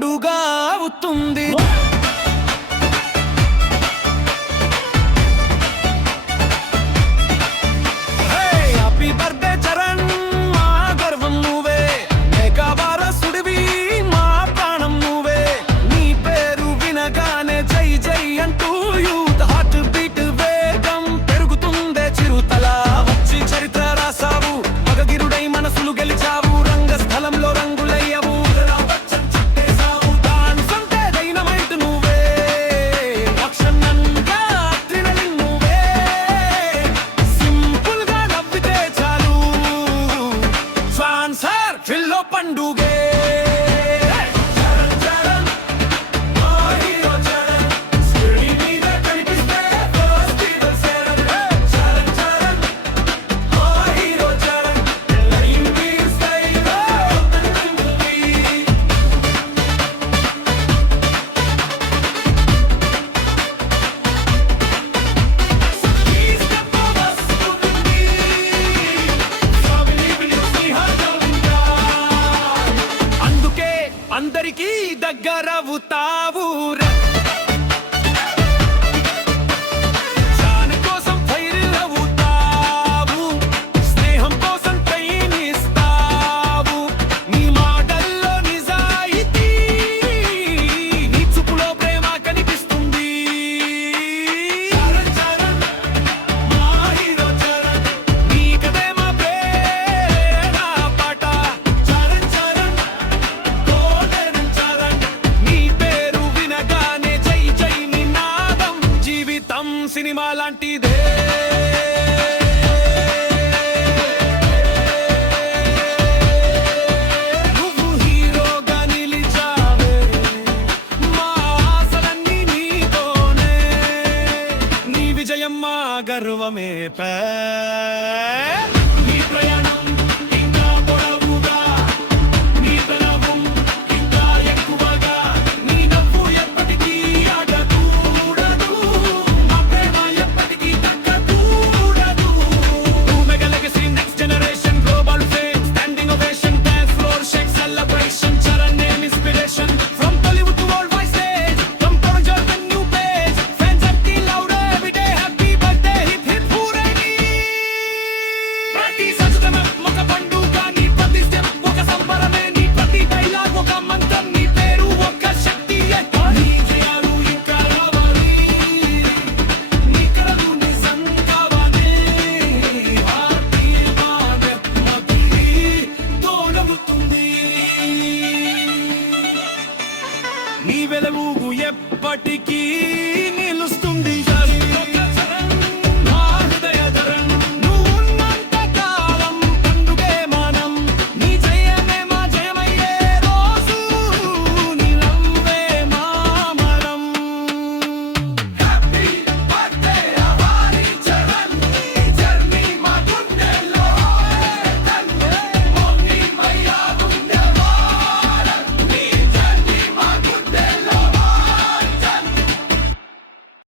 పండుగ అవుతుంది. Happy birthday Charan, మా గర్వం నువ్వే, ఏక వారసుడివి, మా ప్రాణం నువ్వే. నీ పేరు వినగానే జై జై అంటూ యూత్ హార్ట్ బీట్ వేగం పెరుగుతుందే చిరుతల. వచ్చి చరిత్ర రాసావు, మగగిరుడై మనసులు గెలిచావు, రంగస్థలంలో రంగులయ్యవు, దానిసంటే డైనమైట్ నువ్వే, యాక్షన్ అంతా అడ్రినలిన్ నువ్వే. సింపుల్ గా నవ్వితే చాలు, ట్రాన్స్ఫర్ ఫిల్లో పండుగే. అందుకే అందరికీ దగ్గరవుతావు.